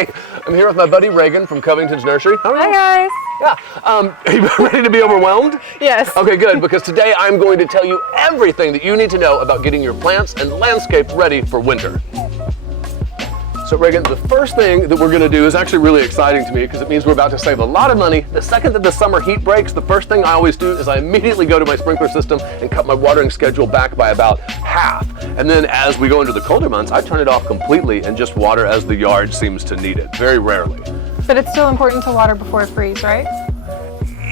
Hey, I'm here with my buddy Rhegan from Covington's Nursery. Hi guys. Yeah, are you ready to be overwhelmed? Yes. Okay, good, because today I'm going to tell you everything that you need to know about getting your plants and landscape ready for winter. So Rhegan, the first thing that we're going to do is actually really exciting to me because it means we're about to save a lot of money. The second that the summer heat breaks, the first thing I always do is I immediately go to my sprinkler system and cut my watering schedule back by about half. And then as we go into the colder months, I turn it off completely and just water as the yard seems to need it, very rarely. But it's still important to water before it freezes, right?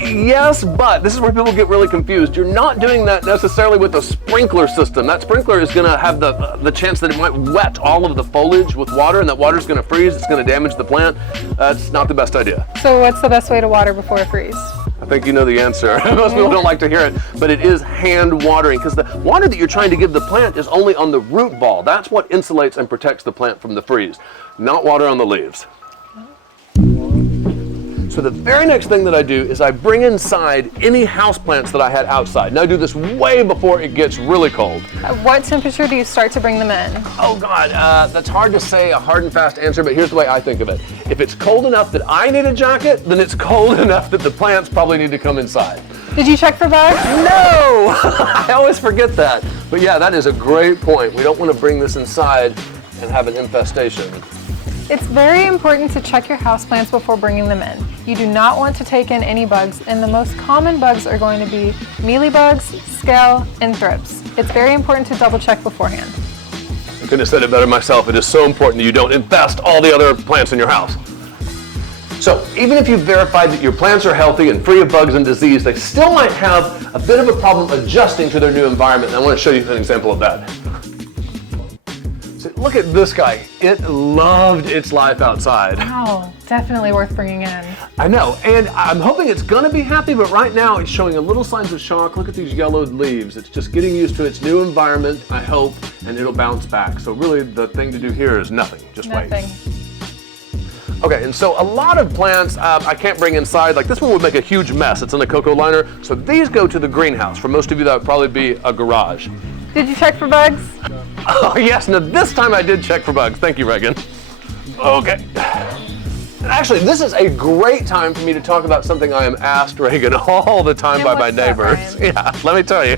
Yes, but this is where people get really confused. You're not doing that necessarily with a sprinkler system. That sprinkler is going to have the chance that it might wet all of the foliage with water, and that water is going to freeze. It's going to damage the plant. That's not the best idea. So what's the best way to water before it freezes? I think you know the answer. Most people don't like to hear it, but it is hand watering because the water that you're trying to give the plant is only on the root ball. That's what insulates and protects the plant from the freeze, not water on the leaves. So the very next thing that I do is I bring inside any houseplants that I had outside. And I do this way before it gets really cold. At what temperature do you start to bring them in? Oh God, that's hard to say a hard and fast answer, but here's the way I think of it. If it's cold enough that I need a jacket, then it's cold enough that the plants probably need to come inside. Did you check for bugs? No! I always forget that. But yeah, that is a great point. We don't want to bring this inside and have an infestation. It's very important to check your houseplants before bringing them in. You do not want to take in any bugs, and the most common bugs are going to be mealybugs, scale, and thrips. It's very important to double check beforehand. I couldn't have said it better myself. It is so important that you don't infest all the other plants in your house. So even if you've verified that your plants are healthy and free of bugs and disease, they still might have a bit of a problem adjusting to their new environment, and I want to show you an example of that. So look at this guy. It loved its life outside. Wow, definitely worth bringing in. I know, and I'm hoping it's gonna be happy, but right now it's showing a little signs of shock. Look at these yellowed leaves. It's just getting used to its new environment, I hope, and it'll bounce back. So really the thing to do here is nothing, just wait. Okay, and so a lot of plants I can't bring inside. Like this one would make a huge mess. It's in a cocoa liner. So these go to the greenhouse. For most of you, that would probably be a garage. Did you check for bugs? Oh yes, now this time I did check for bugs. Thank you, Rhegan. Okay. And actually, this is a great time for me to talk about something I am asked Rhegan all the time by my neighbors. Yeah, let me tell you.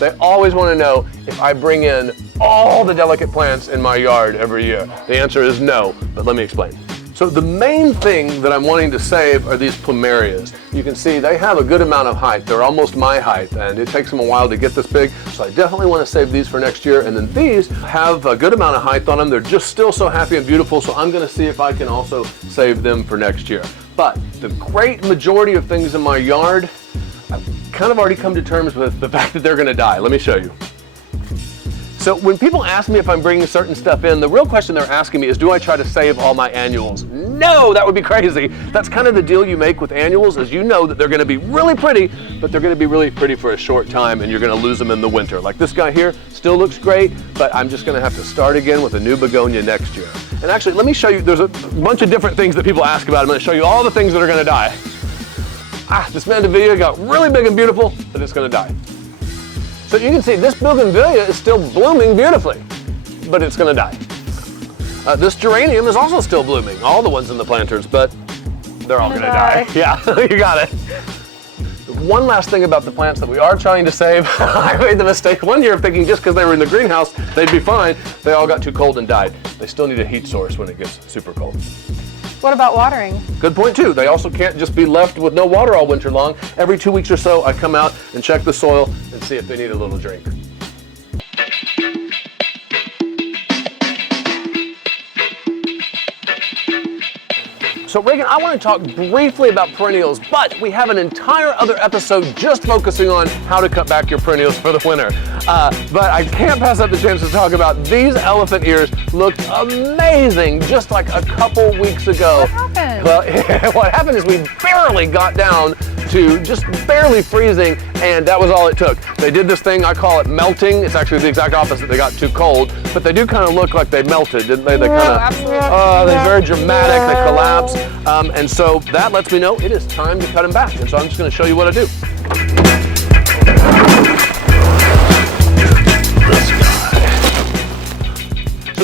They always want to know if I bring in all the delicate plants in my yard every year. The answer is no, but let me explain. So the main thing that I'm wanting to save are these plumerias. You can see they have a good amount of height. They're almost my height, and it takes them a while to get this big. So I definitely want to save these for next year. And then these have a good amount of height on them. They're just still so happy and beautiful. So I'm going to see if I can also save them for next year. But the great majority of things in my yard, I've kind of already come to terms with the fact that they're going to die. Let me show you. So when people ask me if I'm bringing certain stuff in, the real question they're asking me is, do I try to save all my annuals? No, that would be crazy. That's kind of the deal you make with annuals, is you know that they're going to be really pretty, but they're going to be really pretty for a short time, and you're going to lose them in the winter. Like this guy here still looks great, but I'm just going to have to start again with a new begonia next year. And actually, let me show you, there's a bunch of different things that people ask about. I'm going to show you all the things that are going to die. This mandevilla got really big and beautiful, but it's going to die. So you can see this bougainvillea is still blooming beautifully, but it's going to die. This geranium is also still blooming, all the ones in the planters, but they're all going to die. Yeah, you got it. One last thing about the plants that we are trying to save. I made the mistake one year of thinking just because they were in the greenhouse, they'd be fine. They all got too cold and died. They still need a heat source when it gets super cold. What about watering? Good point too. They also can't just be left with no water all winter long. Every 2 weeks or so, I come out and check the soil and see if they need a little drink. So Rhegan, I want to talk briefly about perennials, but we have an entire other episode just focusing on how to cut back your perennials for the winter. But I can't pass up the chance to talk about these elephant ears. Looked amazing just like a couple weeks ago. What happened? Well, what happened is we barely got down to just barely freezing, and that was all it took. They did this thing, I call it melting. It's actually the exact opposite. They got too cold, but they do kind of look like they melted, didn't they? They kind of, they're very dramatic, they collapse. And so that lets me know it is time to cut them back. And so I'm just going to show you what I do.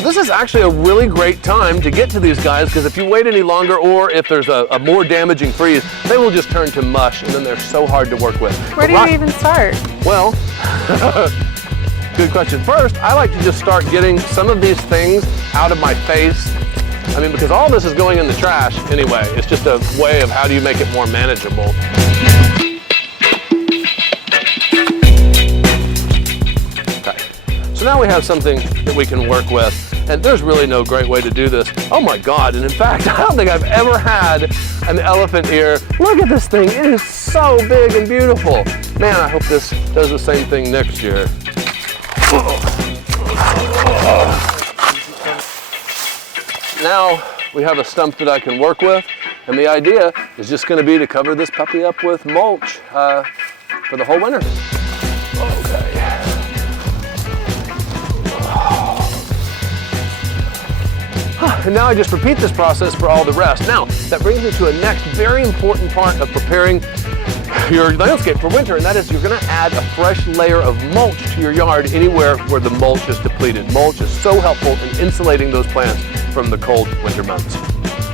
this is actually a really great time to get to these guys, because if you wait any longer, or if there's a more damaging freeze, they will just turn to mush, and then they're so hard to work with. Where do you even start? Well, good question. First, I like to just start getting some of these things out of my face. I mean, because all this is going in the trash anyway. It's just a way of how do you make it more manageable. Okay. So now we have something that we can work with, and there's really no great way to do this. Oh my God, and in fact, I don't think I've ever had an elephant ear. Look at this thing, it is so big and beautiful. Man, I hope this does the same thing next year. Now we have a stump that I can work with, and the idea is just going to be to cover this puppy up with mulch for the whole winter. Okay. And now I just repeat this process for all the rest. Now, that brings me to a next very important part of preparing your landscape for winter, and that is you're going to add a fresh layer of mulch to your yard anywhere where the mulch is depleted. Mulch is so helpful in insulating those plants from the cold winter months.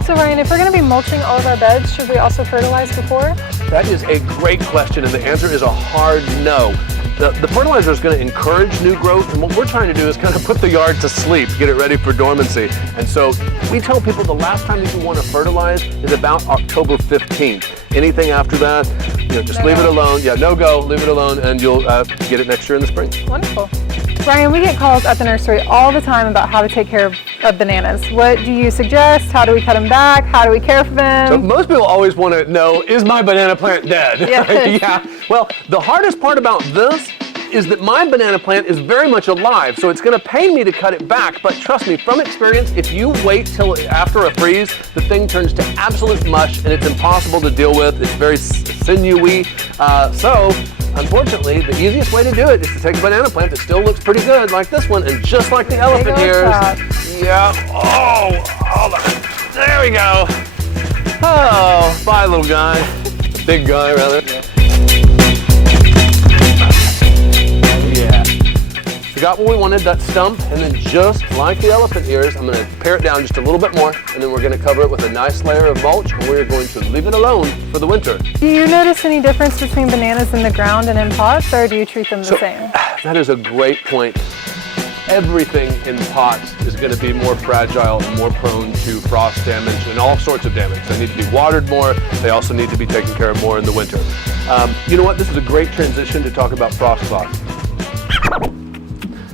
So Ryan, if we're going to be mulching all of our beds, should we also fertilize before? That is a great question, and the answer is a hard no. The fertilizer is going to encourage new growth, and what we're trying to do is kind of put the yard to sleep, get it ready for dormancy. And so we tell people the last time that you want to fertilize is about October 15th. Anything after that, just leave it alone. Yeah, no go, leave it alone, and you'll get it next year in the spring. Wonderful. Ryan, we get calls at the nursery all the time about how to take care of bananas. What do you suggest? How do we cut them back? How do we care for them? So most people always want to know, is my banana plant dead? Yes. Yeah. Well, the hardest part about this is that my banana plant is very much alive, so it's going to pain me to cut it back, but trust me, from experience, if you wait till after a freeze, the thing turns to absolute mush and it's impossible to deal with. It's very sinewy, so unfortunately, the easiest way to do it is to take a banana plant that still looks pretty good, like this one, and just like the elephant ears. Yeah. Oh, there we go. Oh, bye, little guy. Big guy, rather. Yeah. We got what we wanted, that stump, and then just like the elephant ears, I'm going to pare it down just a little bit more, and then we're going to cover it with a nice layer of mulch, and we're going to leave it alone for the winter. Do you notice any difference between bananas in the ground and in pots, or do you treat them the same? That is a great point. Everything in pots is going to be more fragile and more prone to frost damage and all sorts of damage. They need to be watered more. They also need to be taken care of more in the winter. You know what? This is a great transition to talk about frost cloth.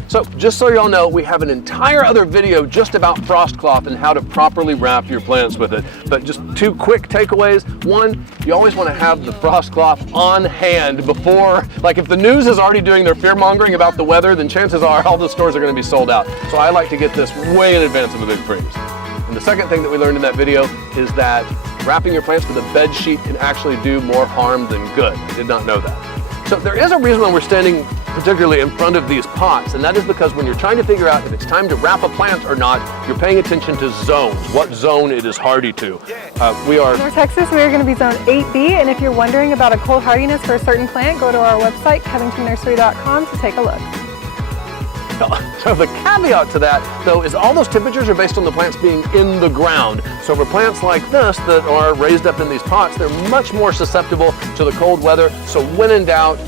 So just so y'all know, we have an entire other video just about frost cloth and how to properly wrap your plants with it. But just two quick takeaways. One, you always want to have the frost cloth on hand before, like if the news is already doing their fear mongering about the weather, then chances are all the stores are going to be sold out. So I like to get this way in advance of a big freeze. And the second thing that we learned in that video is that wrapping your plants with a bed sheet can actually do more harm than good. I did not know that. So there is a reason why we're standing particularly in front of these pots, and that is because when you're trying to figure out if it's time to wrap a plant or not, you're paying attention to zones, what zone it is hardy to. We are North Texas, we are going to be zone 8B, and if you're wondering about a cold hardiness for a certain plant, go to our website, covingtonnursery.com, to take a look. So the caveat to that, though, is all those temperatures are based on the plants being in the ground. So for plants like this that are raised up in these pots, they're much more susceptible to the cold weather. So when in doubt,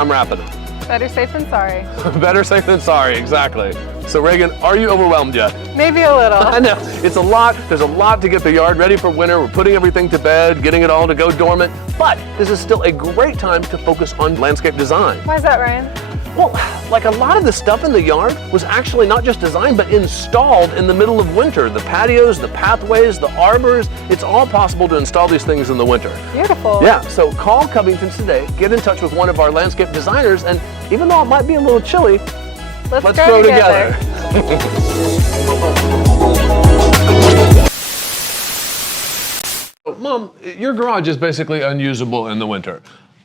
I'm wrapping them. Better safe than sorry. Better safe than sorry, exactly. So Rhegan, are you overwhelmed yet? Maybe a little. I know, it's a lot. There's a lot to get the yard ready for winter. We're putting everything to bed, getting it all to go dormant. But this is still a great time to focus on landscape design. Why is that, Ryan? Well, like a lot of the stuff in the yard was actually not just designed, but installed in the middle of winter. The patios, the pathways, the arbors, it's all possible to install these things in the winter. Beautiful. Yeah, so call Covington today, get in touch with one of our landscape designers, and even though it might be a little chilly, let's grow together. Mom, your garage is basically unusable in the winter.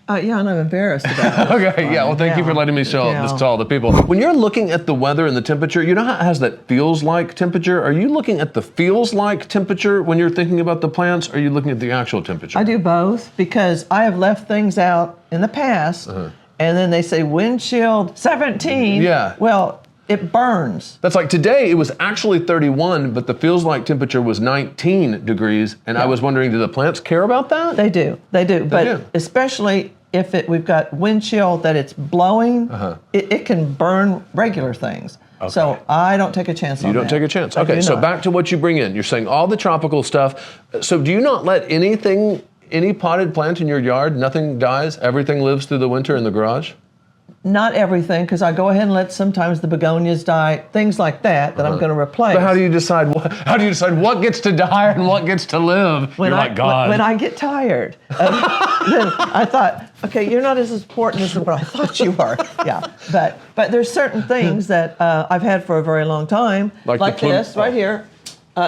Yeah, and I'm embarrassed about it. Okay, yeah, well thank you for letting me show this to all the people. When you're looking at the weather and the temperature, you know how it has that feels like temperature? Are you looking at the feels like temperature when you're thinking about the plants, or are you looking at the actual temperature? I do both, because I have left things out in the past, and then they say wind chilled 17. Yeah. Well, it burns. That's like today, it was actually 31, but the feels like temperature was 19 degrees. And I was wondering, do the plants care about that? They do. But especially if we've got wind chill that it's blowing, it can burn regular things. Okay. So I don't take a chance on that. You don't take a chance. Okay, so back to what you bring in. You're saying all the tropical stuff. So do you not let any potted plant in your yard, nothing dies, everything lives through the winter in the garage? Not everything, because I go ahead and let sometimes the begonias die, things like that I'm going to replace. But how do you decide what gets to die and what gets to live? You're like, God. When I get tired, then I thought, okay, you're not as important as what I thought you were. Yeah, but there's certain things that I've had for a very long time, like this right here.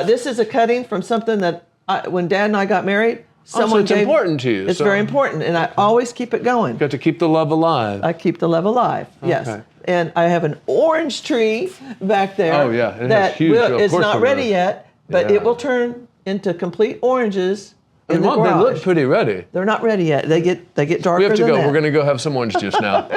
This is a cutting from something that when Dad and I got married, so it's important to you. It's very important, and I always keep it going. You got to keep the love alive. I keep the love alive, yes. And I have an orange tree back there. Oh, yeah. It's not ready yet, but it will turn into complete oranges in the garage. They look pretty ready. They're not ready yet. They get darker than that. We have to go. We're going to go have some orange juice now.